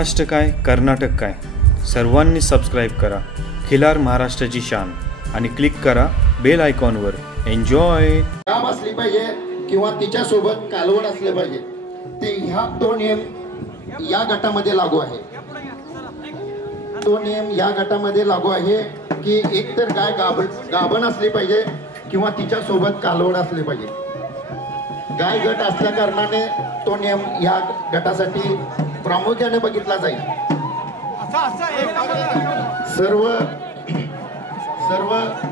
महाराष्ट्र काय कर्नाटक काय सर्वांनी सबस्क्राईब करा खिलार महाराष्ट्राची शान आणि क्लिक करा बेल आयकॉनवर. एन्जॉय. काम असली पाहिजे किंवा तिच्या सोबत कालवड असले पाहिजे ते ह्या दोन नियम या गटामध्ये लागू आहे. तो नियम या गटामध्ये लागू आहे की एक तर गाय गाभण असली पाहिजे किंवा तिच्या सोबत कालवड असली पाहिजे. गाय गट असल्या कारणाने तो नियम या गटासाठी प्रामुख्याने बघितला जाईल. सर्व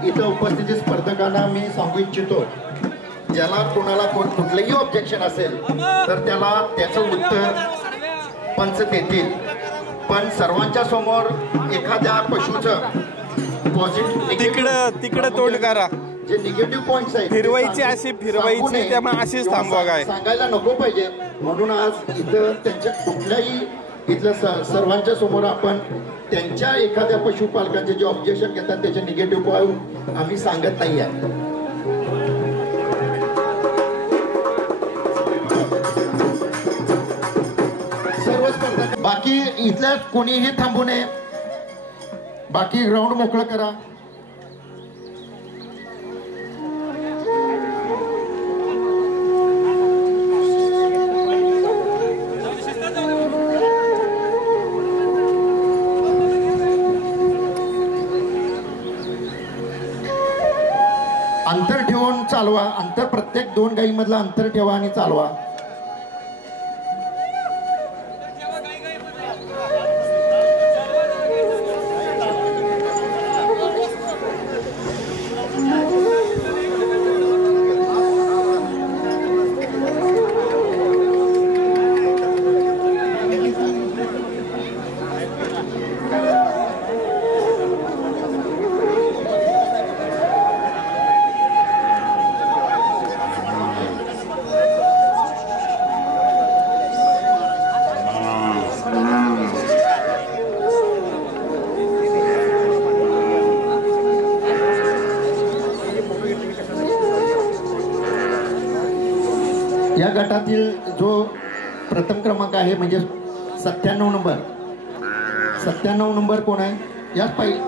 इथं उपस्थित स्पर्धकांना मी सांगू इच्छितो, ज्याला कोणाला कुठलंही ऑब्जेक्शन असेल तर त्याला त्याचं उत्तर पंच देतील. पण सर्वांच्या समोर एखाद्या पशुचं पॉझिटिव्ह तिकडे तोंड करा, जे निगेटिव्ह पॉइंट्स आहेत फिरवायची अशी फिरवायची त्यामुळे अशीच थांबवा काय सांगायला नको पाहिजे. म्हणून आज इथं त्यांच्या कुठल्याही इथल्या सर्वांच्या समोर आपण त्यांच्या एखाद्या पशुपालकांचे जे ऑब्जेक्शन घेतात त्याचे निगेटिव्ह पॉइंट आम्ही सांगत नाही आहे. सर्व स्पर्धक बाकी इथल्या कोणीही थांबू नये. बाकी ग्राउंड मोकळं करा. अंतर ठेवून चालवा. अंतर प्रत्येक दोन गाई मधलं अंतर ठेवा आणि चालवा. या गटातील जो प्रथम क्रमांक आहे म्हणजे 97 नंबर कोण आहे याच पाहिजे.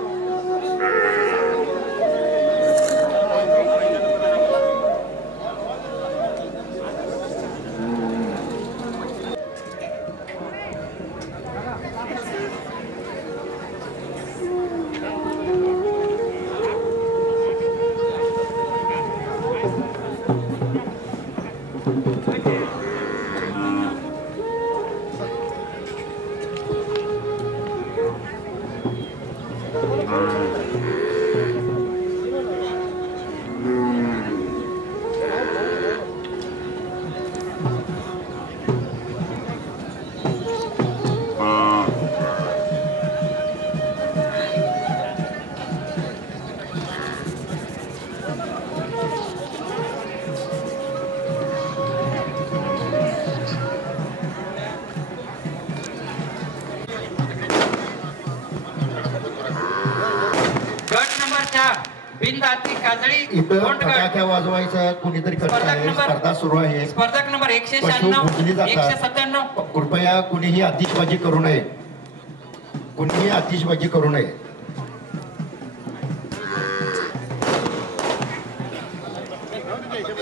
फटाक्या वाजवायचं कुणीतरी स्पर्धा सुरू आहे. स्पर्धक नंबर 196 कृपया कुणीही आतिषबाजी करू नये.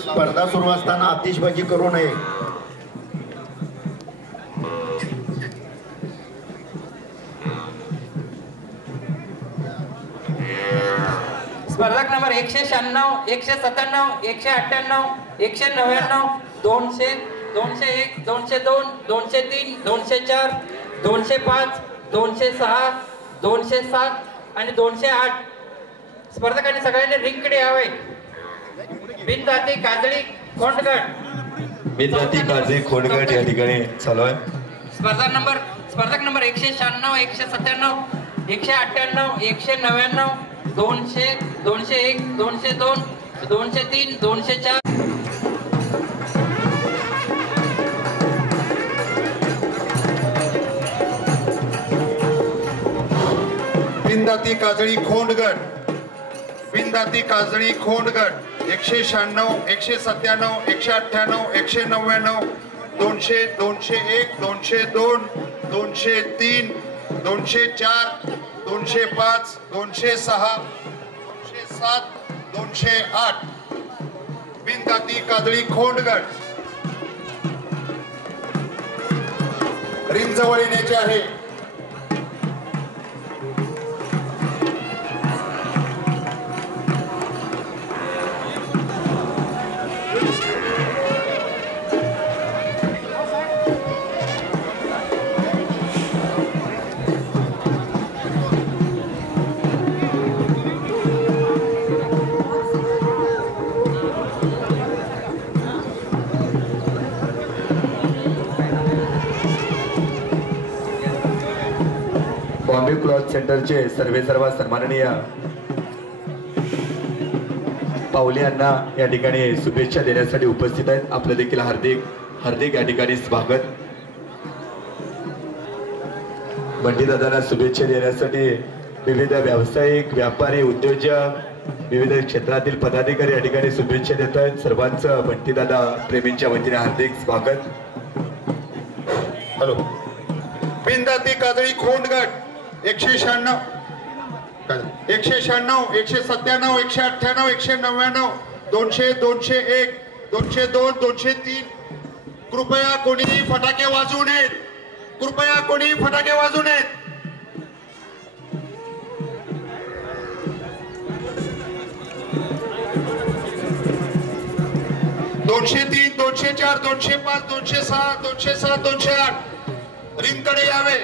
स्पर्धा सुरू असताना आतिषबाजी करू नये. स्पर्धक नंबर 196 197 198 199 200 201 202 203 204 205 206 207 आणि 208 स्पर्धकांनी सगळ्यांनी रिंगकडे यावे. बिनदाती काजळी खोंडगड या ठिकाणी चालू आहे. स्पर्धक नंबर 196 197 198 199 200 201 202 203 204 बिनदाती काजळी खोंडगड 196 197 198 199 200 201 202 203 204 205 206 207 208 बिनदाती काजळी खोंडगड रिंग जवळ येण्याचे आहे. बॉम्बे क्लॉथ सेंटरचे सर्वेसर्वा सन्माननीय पावले यांना या ठिकाणी शुभेच्छा देण्यासाठी उपस्थित आहेत. आपलं देखील हार्दिक हार्दिक या ठिकाणी स्वागत. बंटीदादांना शुभेच्छा देण्यासाठी विविध व्यावसायिक व्यापारी उद्योजक विविध क्षेत्रातील पदाधिकारी या ठिकाणी शुभेच्छा देत आहेत. सर्वांचं बंटीदादा प्रेमींच्या वतीने हार्दिक स्वागत. हॅलो. बिनदाती काजळी खोंडगड 196 196 197 198 199 200 201 202 203. कृपया कोणीही फटाके वाजवू नयेत. कृपया कोणीही फटाके वाजवू नयेत. दोनशे 3 204 205 206 207 208 रिंगकडे यावे.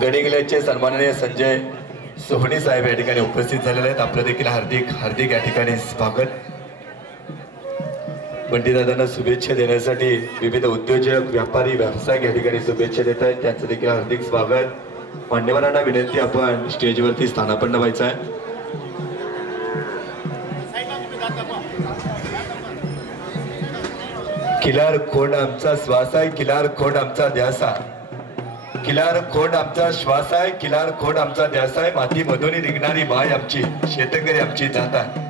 गडिंग्लजचे सन्माननीय संजय सोहनी साहेब या ठिकाणी उपस्थित झालेले आहेत. आपलं देखील हार्दिक हार्दिक या ठिकाणी स्वागत. बंटीदादांना शुभेच्छा देण्यासाठी विविध उद्योजक व्यापारी व्यावसायिक या ठिकाणी शुभेच्छा देत आहेत. त्यांचं देखील हार्दिक स्वागत. मान्यवरांना विनंती आपण स्टेजवरती स्थानापन्न व्हायचं आहे. खिलार खोंड आमचा श्वास आहे, खिलार खोंड आमचा ध्यास आहे. खिलार खोंड आमचा श्वास आहे, खिलार खोंड आमचा ध्यास आहे. माती मधुनी निघणारी माय आमची, शेतकरी आमची जात आहे.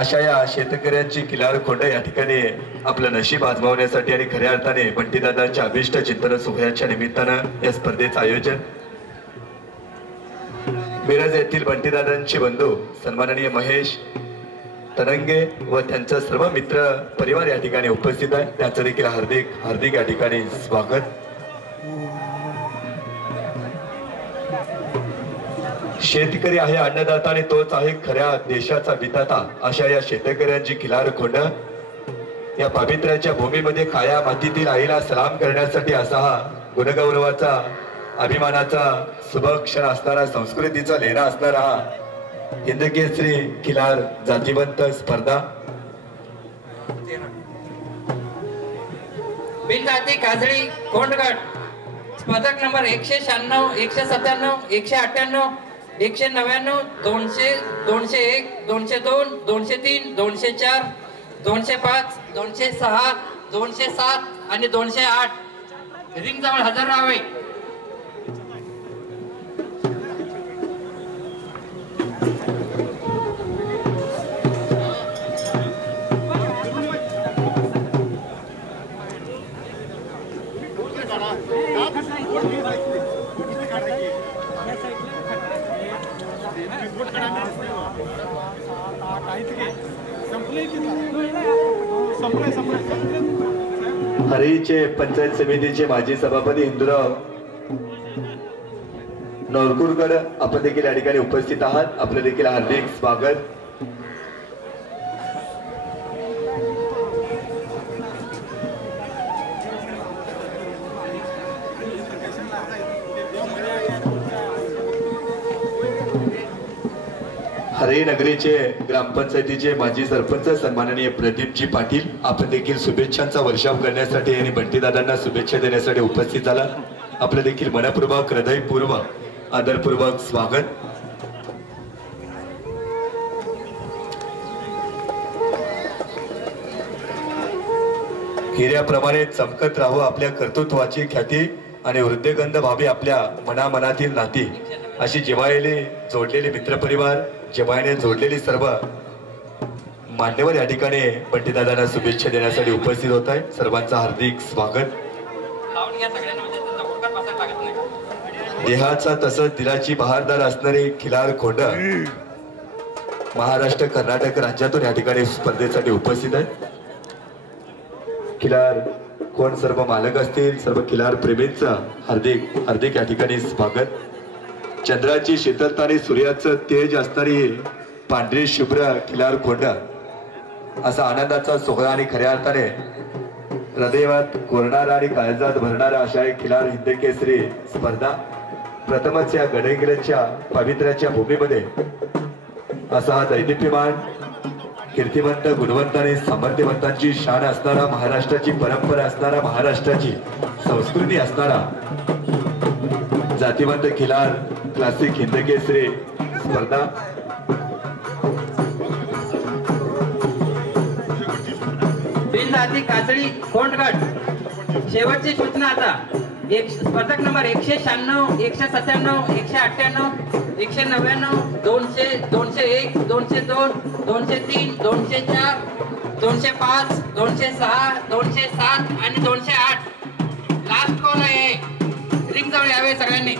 अशा या शेतकऱ्यांची खिलार खोंड या ठिकाणी आपलं नशीब आजमावण्यासाठी आणि खऱ्या अर्थाने बंटीदादांच्या अभिष्ट चिंतन सोहळ्याच्या निमित्तानं या स्पर्धेचं आयोजन. मिरज येथील बंटीदादांचे बंधू सन्माननीय महेश तरंगे व त्यांचा सर्व मित्र परिवार या ठिकाणी उपस्थित आहे. त्यांचं देखील हार्दिक हार्दिक या ठिकाणी स्वागत. शेतकरी आहे अन्नदाता आणि तोच आहे खऱ्या देशाचा विधाता. अशा या शेतकऱ्यांची खिलार खोंड या पावित्र्याच्या भूमीमध्ये काया मातीतील आईला सलाम करण्यासाठी असा हा गुणगौरवाचा अभिमानाचा शुभक्षण असणारा संस्कृतीचा लेणा असणारा हा हिंदकेसरी खिलार जातीवंत स्पर्धा. बिनदाती काजळी खोंडगड स्पर्धक नंबर 196 197 198 199 200 201 202 203 204 205 206 207 आणि 208 रिंग जवळ हजर राहावे. हरीचे पंचायत समितीचे माजी सभापती हिंदूराव नवरकुरकर आपण देखील या ठिकाणी उपस्थित आहात. आपलं देखील हार्दिक स्वागत. हरेनगरीचे ग्रामपंचायतीचे माजी सरपंच सन्माननीय प्रदीपजी पाटील आपण देखील शुभेच्छांचा वर्षाव करण्यासाठी आणि बंटीदादांना शुभेच्छा देण्यासाठी उपस्थित झाला. आपलं देखील मनपूर्वक हृदयपूर्वक आदरपूर्वक स्वागत. हिऱ्याप्रमाणे चमकत राहू आपल्या कर्तृत्वाची ख्याती आणि वृद्धगंध व्हावी आपल्या मनामनातील नाती. अशी जिव्हाळ्याने जोडलेले मित्रपरिवार, जिव्हाळ्याने जोडलेली सर्व मान्यवर या ठिकाणी बंटीदादांना शुभेच्छा देण्यासाठी उपस्थित होत आहे. सर्वांचं हार्दिक स्वागत. देहाचा तसंच दिलाची बहारदार असणारे खिलार खोंड महाराष्ट्र कर्नाटक राज्यातून या ठिकाणी स्पर्धेसाठी उपस्थित आहेत. खिलार कोण सर्व मालक असतील, सर्व खिलार प्रेमींचं हार्दिक हार्दिक या ठिकाणी स्वागत. चंद्राची शीतलता आणि सूर्याचं तेज असणारी पांढरी शुभ्र खिलार खोंड असा आनंदाचा सोहळा आणि खऱ्या अर्थाने हृदयात कोरणारा आणि काळजात भरणारा अशा एक खिलार हिंदकेसरी स्पर्धा प्रथमच या गडहिंग्लजच्या पवित्र्याच्या भूमीमध्ये असा हा दैदिप्यमान कीर्तिवंत गुणवंत आणि सामर्थ्यवंतांची शान असणारा, महाराष्ट्राची परंपरा असणारा, महाराष्ट्राची संस्कृती असणारा जातीवंत खिलार क्लासिक हिंदकेसरी स्पर्धा बिनधाती काजळी कोंडगट शेवटची सूचना आता. स्पर्धक नंबर 196, 197, 198, 199, 200, 201, 202, 203, 204, 205, 206, 207 आणि 208. लास्ट कॉल आहे. रिंग जवळ यावे सगळ्यांनी.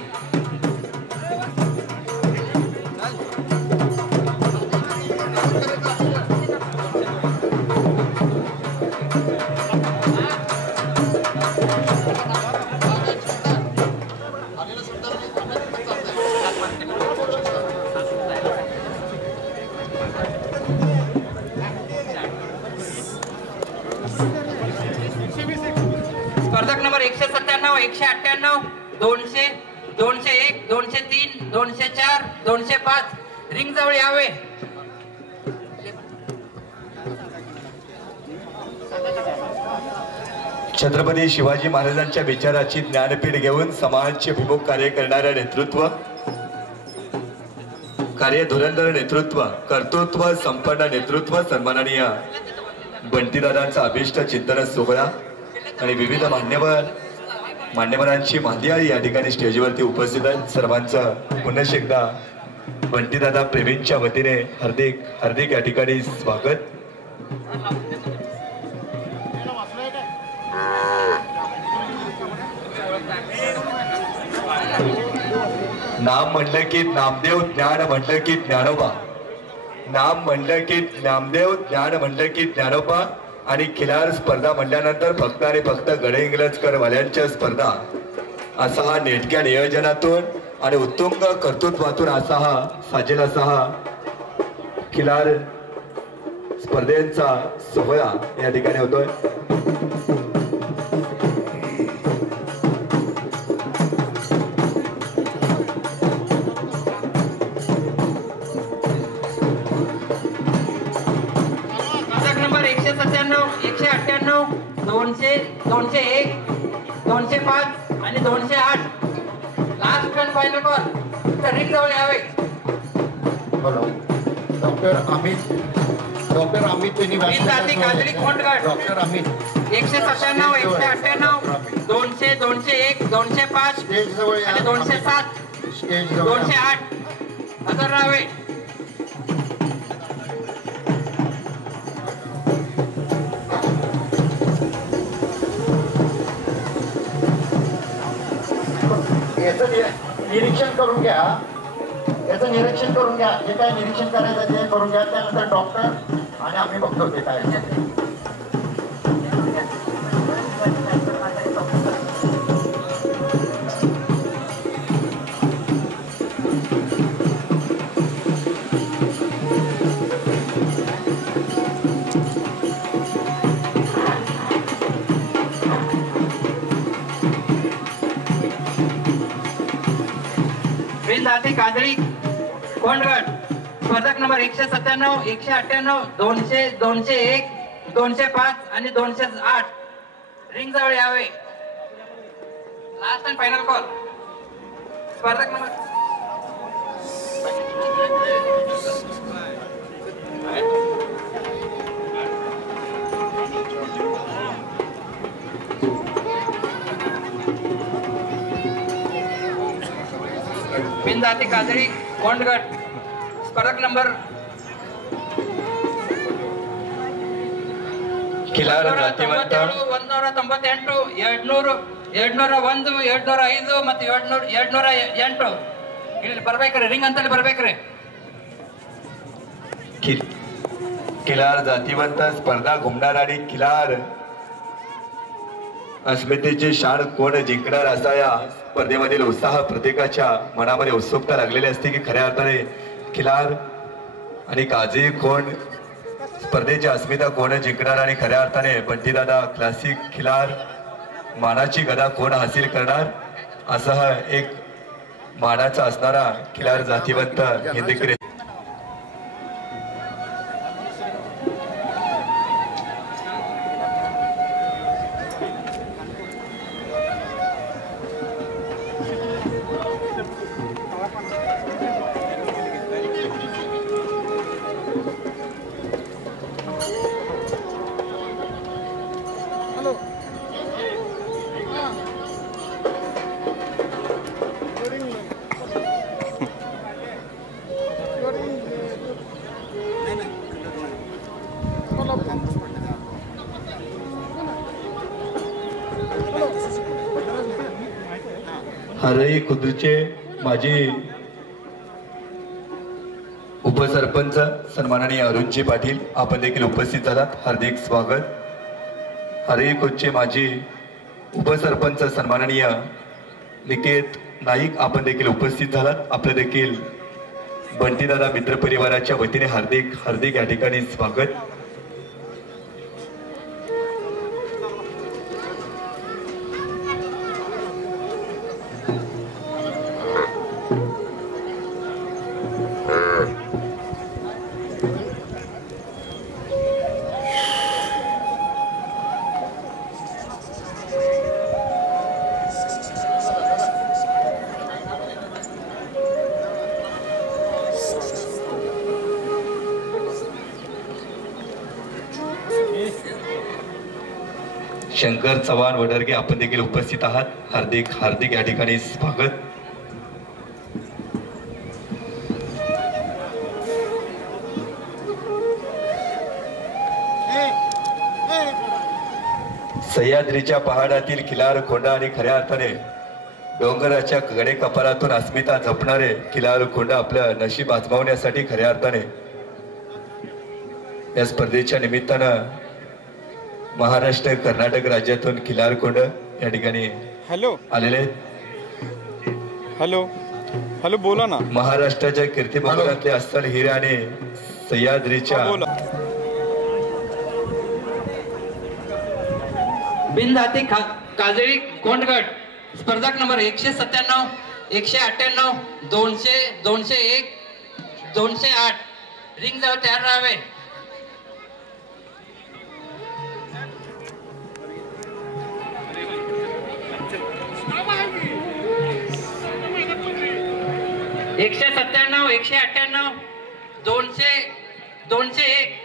स्पर्धक नंबर 197, 198, 200, 201, 203, 204, 205 रिंग जवळ यावे. छत्रपती शिवाजी महाराजांच्या विचाराची ज्ञानपीठ घेऊन समाजाचे विमुख कार्य करणारे नेतृत्व, कार्य धुरंधर नेतृत्व, कर्तृत्व संपन्न नेतृत्व सन्माननीय बंटीदादांचा अभिष्ट चिंतन सोहळा आणि विविध मान्यवरांची मांदियाळी या ठिकाणी स्टेजवरती उपस्थित आहेत. सर्वांचं पुन्हा एकदा बंटीदादा प्रेमींच्या वतीने हार्दिक हार्दिक या ठिकाणी स्वागत. नाम म्हणलं की नामदेव, ज्ञान म्हणलं की ज्ञानोबा. नाम म्हणलं की नामदेव, ज्ञान म्हणलं की ज्ञानोबा आणि खिलार स्पर्धा म्हणल्यानंतर फक्त आणि फक्त गडहिंग्लजकर वाल्यांच्या स्पर्धा असा हा नेटक्या नियोजनातून आणि उत्तुंग कर्तृत्वातून असा हा साजेल असा हा खिलार स्पर्धेचा सोहळा या ठिकाणी होतोय. नंबर 197, 198, 200, 201, 205 आणि 208. Last and final call. तर रिंग जवळ यावे. डॉक्टर अमित बिनधाती काजळी कोंडगट. डॉक्टर अमित 197, 198, 200, 201, 205 स्टेज जवळ या. आणि 207, स्टेज जवळ या. 208 हजर राहावे. याचं निरीक्षण करून घ्या. याचं निरीक्षण करून घ्या. जे काय निरीक्षण करायचं ते करून घ्या. त्यानंतर डॉक्टर आणि आम्ही बघतो ते काय. बिनधाती काजळी कोंडगड स्पर्धक नंबर 197, 198, 200, 201, 205 आणि 208 रिंग जवळ यावे. Last and final call. स्पर्धक नंबर बिनदाती काजळी कोंडगड स्पर्धक नंबर ಖಿಲಾರ ಜಾತಿವಂತ 198, 200, 201, 205 ಮತ್ತು 208 ಇಲ್ಲಿ ಬರ್ಬೇಕ್ರಿ. ರಿಂಗ್ ಅಂತಲ್ಲಿ ಬರ್ಬೇಕ್ರಿ. खिलार जातीवंत स्पर्धा घुमणार आणि खिलार अस्मितेची शान कोण जिंकणार असा या स्पर्धेमधील उत्साह प्रत्येकाच्या मनामध्ये उत्सुकता लागलेली असते की खऱ्या अर्थाने खिलार आणि काजी कोण स्पर्धेची अस्मिता कोण जिंकणार आणि खऱ्या अर्थाने बंटीदादा क्लासिक खिलार मानाची गदा कोण हासिल करणार असा हा एक मानाचा असणारा खिलार जातीवंत हिंदी हरई खुर्दचे माजी उपसरपंच सन्माननीय अरुणजी पाटील आपण देखील उपस्थित झालात. हार्दिक स्वागत. हरई खुर्दचे माजी उपसरपंच सन्माननीय निकेत नाईक आपण देखील उपस्थित झालात. आपलं देखील बंटीदादा मित्र परिवाराच्या वतीने हार्दिक हार्दिक या ठिकाणी स्वागत. शंकर चव्हाण वडरगे आपण देखील उपस्थित आहात. हार्दिक हार्दिक या ठिकाणी स्वागत. सह्याद्रीच्या पहाडातील खिलार खोंडा आणि खऱ्या अर्थाने डोंगराच्या कडे कपालातून अस्मिता जपणारे खिलार खोंडा आपलं नशीब आजमावण्यासाठी खऱ्या अर्थाने या स्पर्धेच्या निमित्तानं महाराष्ट्र कर्नाटक राज्यातून खिलार खोंड या ठिकाणी आलेले आहेत. हॅलो बोला ना. महाराष्ट्राच्या कीर्तिमंदिरातले अस्सल हिरे आणि सह्याद्रीच्या बिनदाती काजळी कोंडगड स्पर्धक नंबर 197, 198, 200, 201, 208 रिंग जवळ तयार राहावे. एकशे 97, 198, 200, 201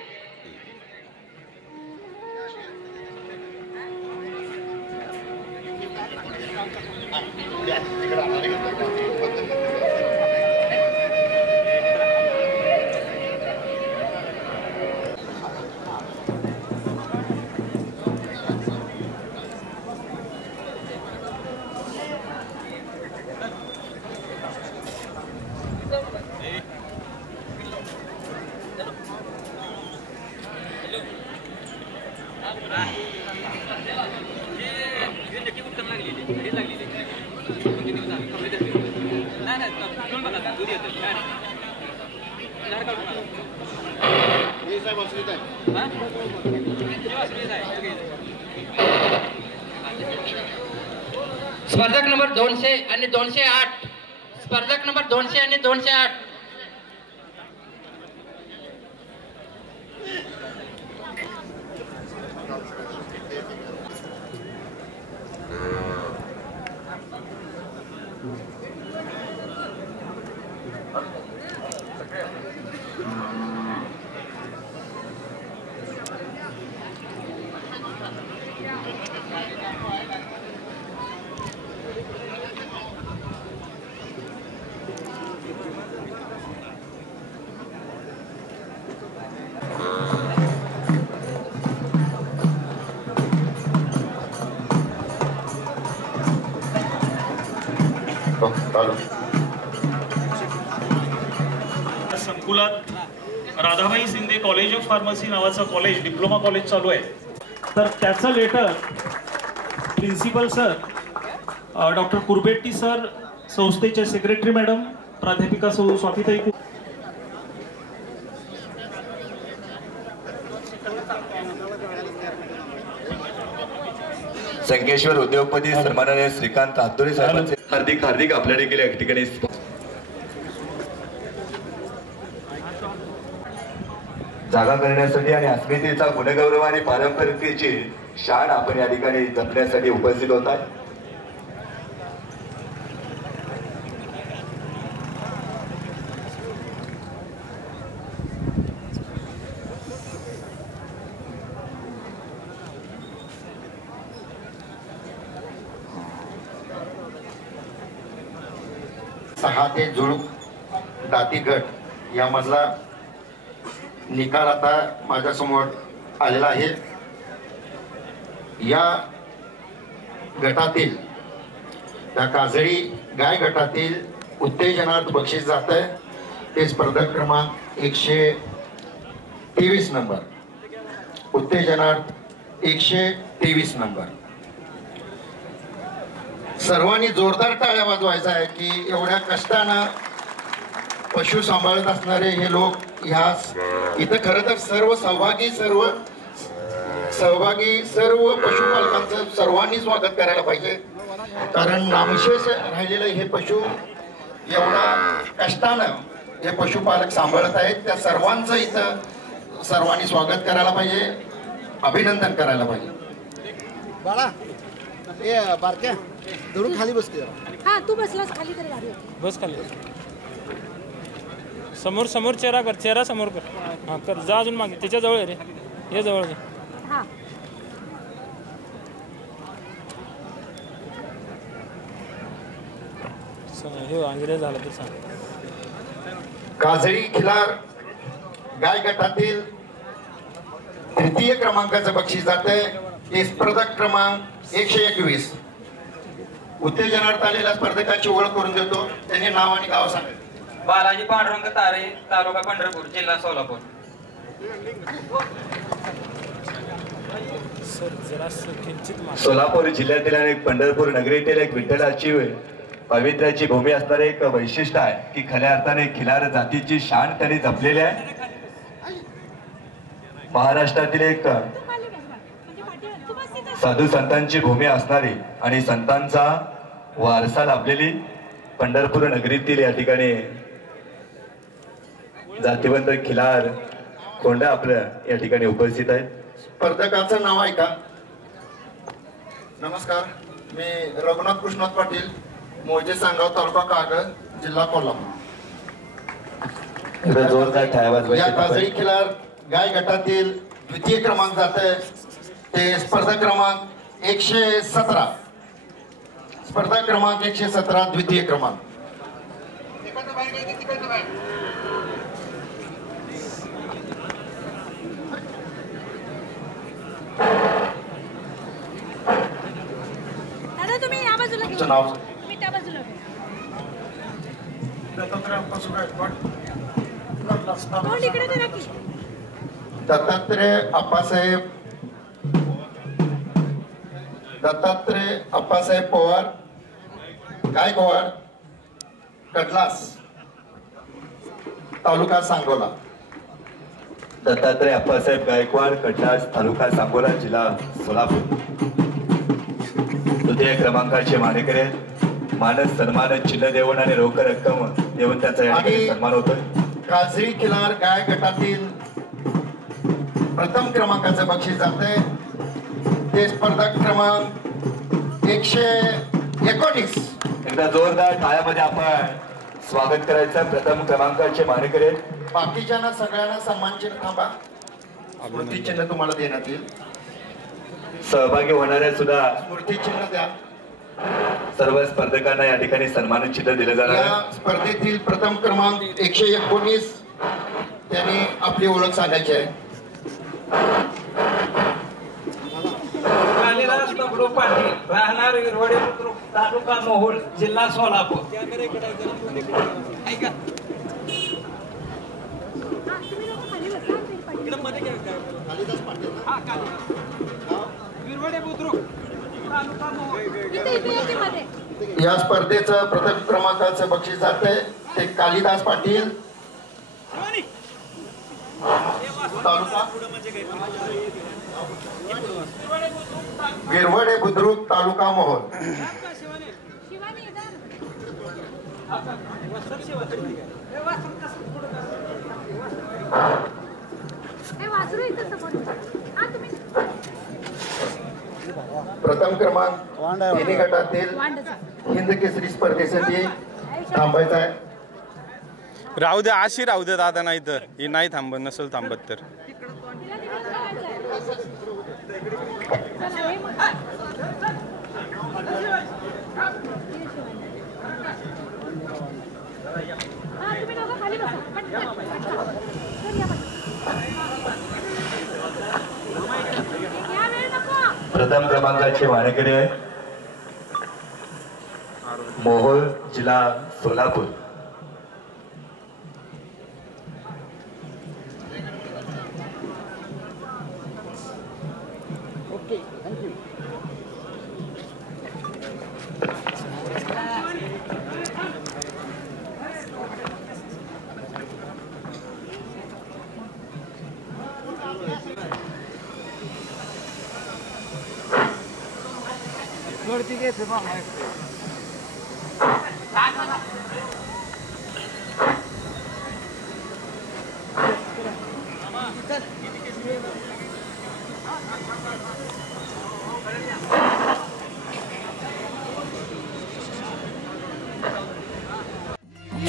स्पर्धक नंबर 200 आणि 208 स्पर्धक नंबर 200 आणि 208 संकुलात Radhabai Shinde college of pharmacy नावाचं कॉलेज डिप्लोमा कॉलेज चालू आहे, तर त्याचं letter principal sir, doctor Kurbetti sir, संस्थेचे सेक्रेटरी मॅडम, प्राध्यापिका सौ स्वातीताई, संकेश्वर उद्योगपती सन्माननीय श्रीकांत हातोरे साहेबांचे हार्दिक हार्दिक आपल्या देखील या ठिकाणी जागा करण्यासाठी आणि अस्मितेचा गुणगौरव आणि पारंपरिकतेची शान आपण या ठिकाणी जपण्यासाठी उपस्थित होत आहे. सहा ते जुळूक दाती गट यामधला निकाल आता माझ्यासमोर आलेला आहे. या गटातील त्या काजळी गाय गटातील उत्तेजनार्थ बक्षीस जात आहे ते स्पर्धक क्रमांक 123 नंबर, उत्तेजनार्थ 123 नंबर. सर्वांनी जोरदार टाळ्या वाजवायचा आहे की एवढ्या कष्टानं पशु सांभाळत असणारे हे लोक ह्या इथं खरं तर सर्व पशुपालकांचं सर्वांनी स्वागत करायला पाहिजे, कारण नामशेष राहिलेले हे पशु एवढ्या कष्टानं हे पशुपालक सांभाळत आहेत. त्या सर्वांचं इथं सर्वांनी स्वागत करायला पाहिजे, अभिनंदन करायला पाहिजे. बाळा ए बारक्या धरून खाली बसते. हां तू बसलास खाली तर गाडी बस खाली. समोर समोर चेहरा कर, चेहरा समोर कर. हां कर, जा अजून मागे, त्याच्या जवळ रे, ये जवळ घे. हां हे अंग्रेज झालं तर सांग. काजळी खिलार गाय गटातील तृतीय क्रमांकाचं बक्षीस जात आहे ते स्पर्धक क्रमांक 121. उत्तेजनार्थ आलेल्या स्पर्धकाची ओळख करून देतो, त्यांनी नाव आणि गाव सांगा. बालाजी पांडुरंग तारे, तालुका पंढरपूर, जिल्हा सोलापूर. सोलापूर जिल्ह्यातील आणि पंढरपूर नगरीतील एक विठ्ठलाची पवित्र्याची भूमी असणारे एक वैशिष्ट्य आहे की खऱ्या अर्थाने खिलार जातीची शान त्यांनी जपलेली आहे. महाराष्ट्रातील एक साधू संतांची भूमी असणारी आणि संतांचा वारसा लाभलेली पंढरपूर नगरीतील या ठिकाणी जातीवंत खिलार खोंडा आपल्या या ठिकाणी उपस्थित आहेत. स्पर्धकाचं नाव आहे का? नमस्कार, मी रघुनाथ कृष्णात पाटील, मोजे सांगाव, तालुका कागद, जिल्हा कोल्हापूर. जोरदार टाळ्या वाजवायच्या. या काजळी खिलार गाय गटातील द्वितीय क्रमांक जात आहे ते स्पर्धक क्रमांक 117. स्पर्धा क्रमांक 117 द्वितीय क्रमांक. दादा तुम्ही या बाजूला घेऊन नाव मी त्या बाजूला तोंड इकडे करा की. दत्तात्रय अप्पासाहेब पवार गायकवाड, कडलास, तालुका सांगोला. दत्तात्रय अप्पासाहेब गायकवाड, कडलास, तालुका सांगोला, जिल्हा सोलापूर. तृतीय क्रमांकाचे मानेकरी आहेत. मानस सन्मान चिन्ह देऊन आणि रोख रक्कम देऊन त्यांचा या ठिकाणी सन्मान होतोय. काजळी खिलार गाय गटातील प्रथम क्रमांकाचं बक्षीस जाते ते स्पर्धक क्रमांक 119. एकदा जोरदार टाळ्यामध्ये आपण स्वागत करायचं. प्रथम क्रमांकाचे मानकरी बाकीच्यांना सगळ्यांना सन्मानचिन्ह थांबा. स्मृतिचिन्ह तुम्हाला देण्यात येईल. सहभागी होणाऱ्या सुद्धा स्मृतिचिन्ह द्या. सर्व स्पर्धकांना या ठिकाणी सन्मान चिन्ह दिले जाणार या आहे. स्पर्धेतील प्रथम क्रमांक 119 त्यांनी आपली ओळख सांगायची आहे. कालिदास दगडू पाटील, राहणार विरवडे बुद्रुक, तालुका मोहोळ, जिल्हा सोलापूर. हा, तुम्ही लोकं खाली बसा, ते पाठी. विरवडे बुद्रुक, तालुका मोहोळ. इथे या की मध्ये. या स्पर्धेचं प्रथम क्रमांकाचं बक्षीस जाते ते कालिदास पाटील, तालुका गिरवडे बुद्रुक, तालुका मोहोळ. शिवानी इधर. हे वासरू इथं समोर. हा, तुम्ही प्रथम क्रमांक तिन्ही गटातील वांडचा. हिंद केसरी स्पर्धेसाठी थांबायचा आहे. राहू दे, अशी राहू दे दादा, नाही तर ही नाही थांबत, नसेल थांबत तर. चला, हे मग. हा, तुम्ही लोकं खाली बसा. पटकन, पटकन. चल, या पटकन. या वेळ नको. प्रथम क्रमांकाचे मानकरी आहे मोहोळ, जिल्हा सोलापूर.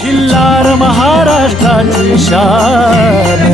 खिल्लार महाराष्ट्राची शान.